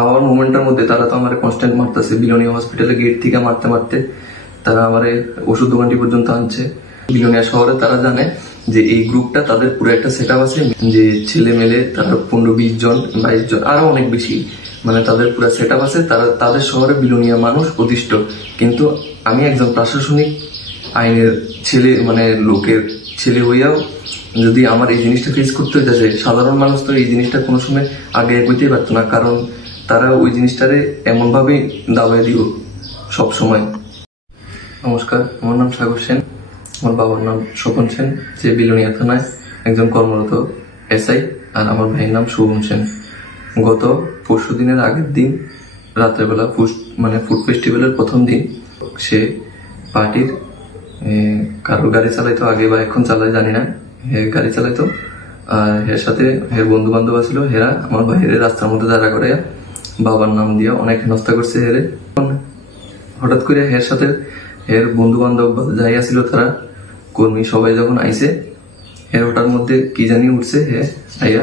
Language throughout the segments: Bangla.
আওয়ার মোমেন্টের মধ্যে তারা তো আমার কনস্ট্যান্ট মারতেছে, বিলোনিয়া হসপিটালে গেট থেকে মারতে মারতে তারা আমার ওষুধ দোকানটি পর্যন্ত আনছে। বিলোনিয়া শহরে তারা জানে যে এই গ্রুপটা তাদের পুরো একটা সেট আপ আছে, যে ছেলে মেলে তারা 15-20 জন 22 জন আরো অনেক বেশি, মানে তাদের পুরো সেট আপ আছে। তারা তাদের শহরে বিলোনিয়া মানুষ প্রতিষ্ঠিত, কিন্তু আমি একজন প্রশাসনিক আইনের ছেলে, মানে লোকের ছেলে হইয়াও যদি আমার এই জিনিসটা ফেস করতে হইতেছে, সাধারণ মানুষ তো এই জিনিসটা কোনো সময় আগে এগোতেই পারতো না, কারণ তারা ওই জিনিসটারে এমন ভাবে দাবাই দিও সব সময়। নমস্কার, আমার নাম সাগর সেন, আমার বাবার নাম স্বপন সেন, যে বিলোনিয়া থানায় একজন কর্মরত এসআই, আর আমার ভাইয়ের নাম শুভম সেন। গত পরশু দিনের আগের দিন রাত্রেবেলা ফুড ফেস্টিভ্যালের প্রথম দিন সে পার্টির কারোর গাড়ি চালাইতো, আগে বা এখন চালায় জানি না, গাড়ি চালাইতো। আর এর সাথে এর বন্ধু বান্ধব ছিল, হেরা আমার ভাইয়ের রাস্তার মধ্যে দাঁড়া করে বাবার নাম দিয়া অনেক হেনস্থা করছে হেরে। হঠাৎ করে এর সাথে এর বন্ধু বান্ধব যাই আসছিল, তারা কর্মী সবাই যখন আইসে, এর ওটার মধ্যে কি জানি উঠছে, হে আইয়া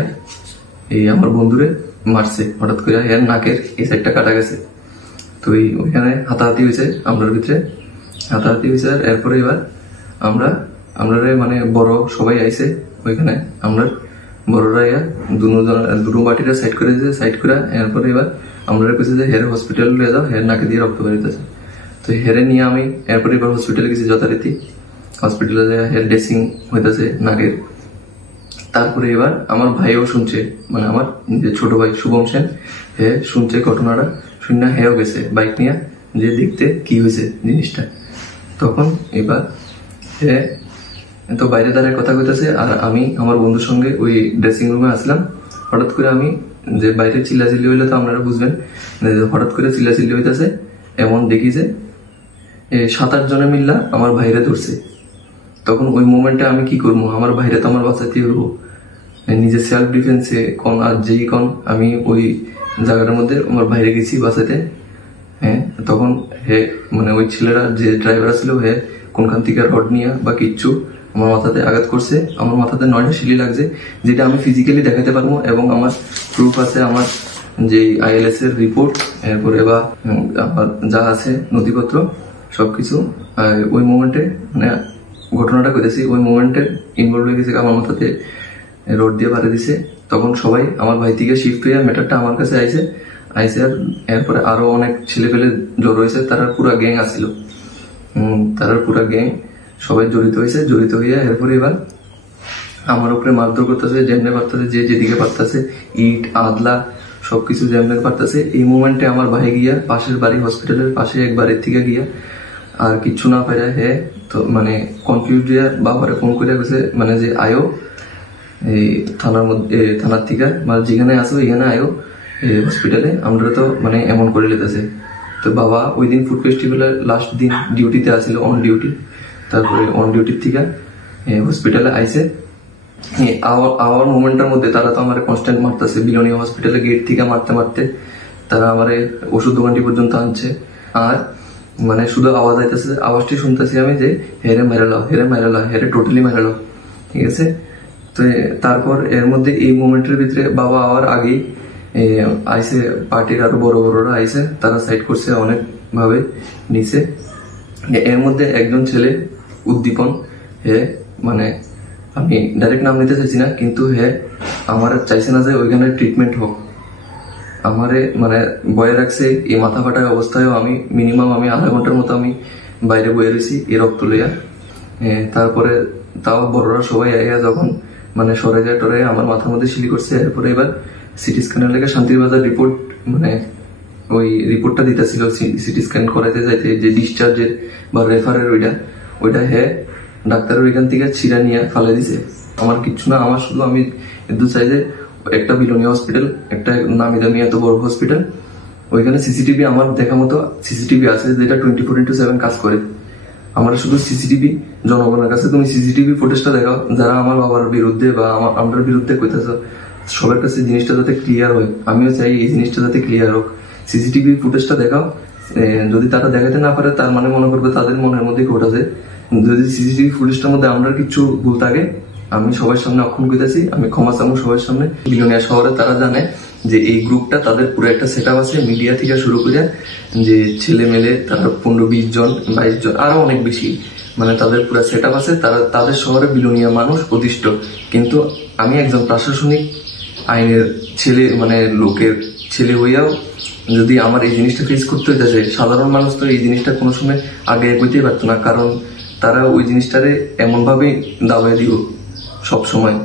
এই আমার বন্ধুরে মারছে হঠাৎ করে। এর নাকের এই সাইডটা কাটা গেছে, তো ওইখানে হাতাহাতি হয়েছে, আমরার ভিতরে হাতাহাতি হয়েছে। আর এরপরে এবার আমরা মানে বড় সবাই আইসে ওইখানে, আমরা বড়রা ইয়া দুটো বাটিটা সাইড করে দিয়েছে, সাইড করে এরপরে এবার আমরা কেছে যে হেরে হসপিটাল নিয়ে যাও, হের নাকে দিয়ে রক্ত বেরিতেছে। তো হেরে নিয়ে আমি এরপরে এবার হসপিটালে গেছি যথারীতি। হসপিটালে হের ড্রেসিং হইতেছে নাকের। তারপরে এবার আমার ভাইও শুনছে, মানে আমার যে ছোট ভাই শুভম সেন, হে শুনছে ঘটনাটা, শুনে হেও গেছে বাইক নিয়ে যে দেখতে কি হয়েছে জিনিসটা। তখন এবার হে তো বাইরে দাঁড়ায় কথা কইতেছে, আর আমি আমার বন্ধুর সঙ্গে ওই ড্রেসিং রুমে আসলাম। হঠাৎ করে আমি যে বাইরে চিল্লাচিল্লি হইলে তো আপনারা বুঝবেন, হঠাৎ করে চিল্লাচিল্লি হইতেছে, এমন দেখি যে 7-8 জনে মিল্লা আমার ভাইরে ধরছে। তখন ওই মোমেন্টে আমি কি করবো, আমার ভাইরে তো আমার বাঁচাতে হবো, নিজের সেলফ ডিফেন্সে কোন আর যেই কোন আমি ওই জায়গাটার মধ্যে আমার ভাইরে গেছি বাঁচাতে। হ্যাঁ, তখন হে মানে ওই ছেলেরা যে ড্রাইভার ছিল, হে কোনখান থেকে রড নিয়ে বা কিচ্ছু আমার মাথাতে আঘাত করছে। আমার মাথাতে 9টা শিলি লাগছে, যেটা আমি ফিজিক্যালি দেখাতে পারবো, এবং আমার প্রুফ আছে, আমার যে ILS এর রিপোর্ট, এরপরে বা আমার যা আছে নথিপত্র সবকিছু। ওই মোমেন্টে মানে ঘটনাটা করেছি, ওই মোমেন্টে ইনভলভ হয়ে গেছে, আমার মাথাতে রড দিয়ে বাড়ি দিছে। তখন সবাই আমার ভাই থেকে শিফট হয়ে ম্যাটারটা আমার কাছে আইসে। আর এরপরে আরো অনেক ছেলে পেলে জড়ো হয়েছে, তারা পুরা গ্যাং আসছিল, তারা পুরা গ্যাং সবাই জড়িত হইয়া এরপরে এবার আমার উপরে মারধর করতেছে, যেমনে পারতেছে, যে যেদিকে পারতেছে, ইট আদলা সবকিছু যেমনে পারতেছে। এই মোমেন্টে আমার ভাই গিয়া পাশের বাড়ি, হসপিটালের পাশে এক বাড়ির থেকে গিয়া আর কিচ্ছু না পাইরা হে তো মানে কনফিউজ দিয়া বাবারে ফোন করে গেছে, মানে যে আয়ো এই থানার থেকে, মানে যেখানে আসো এখানে আয়ো হসপিটালে, আমরা তো মানে এমন করে লেতেছে। তো বাবা ওই দিন ফুড ফেস্টিভ্যালের লাস্ট দিন ডিউটিতে আসছিল, অন ডিউটি। তারপরে অন ডিউটির থেকে হসপিটালে আইসে। আওয়ার মোমেন্টের মধ্যে তারা তো আমার কনস্ট্যান্ট মারতেছে, বিলোনিয়া হসপিটালে গেট থেকে মারতে মারতে তারা আমার ওষুধ দোকানটি পর্যন্ত আনছে। আর মানে শুধু আওয়াজ আইতেছে, আওয়াজটি শুনতেছি আমি যে হেরে মেরালো, হেরে টোটালি মেরালো, ঠিক আছে। তো তারপর এর মধ্যে এই মোমেন্টের ভিতরে বাবা আওয়ার আগেই আইসে, পার্টির আরো বড়রা আইসে, তারা সাইড করছে অনেক ভাবে নিচে। এর মধ্যে একজন ছেলে উদ্দীপন, হে মানে আমি ডাইরেক্ট নাম নিতে চাইছি না, কিন্তু হে আমার চাইছে না যে ওইখানে ট্রিটমেন্ট হোক, আমারে মানে বয়ে রাখছে। এই মাথা ফাটায় অবস্থায়ও আমি মিনিমাম আধা ঘন্টার মতো আমি বাইরে বয়ে রয়েছি এই রক্ত লইয়া। তারপরে তাও বড়রা সবাই আইয়া যখন মানে সরে যায় টরে আমার মাথার মধ্যে শিলি করছে। এরপরে এবার সিটি স্ক্যানের লেগে শান্তির বাজার রিপোর্ট, মানে ওই রিপোর্টটা দিতেছিল সিটি স্ক্যান করাইতে যাইতে, যে ডিসচার্জের বা রেফারের ওইটা হে ডাক্তারের ওইখান থেকে ছিঁড়া নিয়ে ফালে দিছে। আমার কিচ্ছু না, আমার শুধু আমি দু চাই যে একটা বিলোনিয়া হসপিটাল, একটা নামি দামি এত বড় হসপিটাল, ওইখানে সিসিটিভি আমার দেখা মতো সিসিটিভি আছে, যেটা 24/7 কাজ করে। আমার শুধু সিসিটিভি জনগণের কাছে, তুমি সিসিটিভি ফুটেজটা দেখাও, যারা আমার বাবার বিরুদ্ধে বা আমার বিরুদ্ধে কইতেছ, সবার কাছে জিনিসটা যাতে ক্লিয়ার হয়। আমিও চাই এই জিনিসটা যাতে ক্লিয়ার হোক। সিসিটিভি ফুটেজটা দেখাও, যদি তারা দেখাতে না পারে তার মানে মনে করবে তাদের মনের মধ্যে ঘটেছে। যদি সিসিটিভি ফুটেজটার মধ্যে আমরা কিছু ভুল থাকে, আমি সবার সামনে অক্ষম কইতেছি, আমি ক্ষমা চাবো সবার সামনে। বিলোনিয়া শহরে তারা জানে যে এই গ্রুপটা তাদের পুরো একটা সেট আপ আছে, মিডিয়া থেকে শুরু করে যে ছেলে মেলে তারা 15-20 জন 22 জন আরো অনেক বেশি, মানে তাদের পুরো সেট আপ আছে। তারা তাদের শহরে বিলোনিয়া মানুষ অতিষ্ঠ, কিন্তু আমি একজন প্রশাসনিক আইনের ছেলে, মানে লোকের ছেলে হইয়াও যদি আমার এই জিনিসটা ফেস করতে হইতেছে, সাধারণ মানুষ তো এই জিনিসটা কোনো সময় আগে এগোতেই পারতো না, কারণ তারা ওই জিনিসটারে এমন ভাবে দাবাই দিও সব সময়।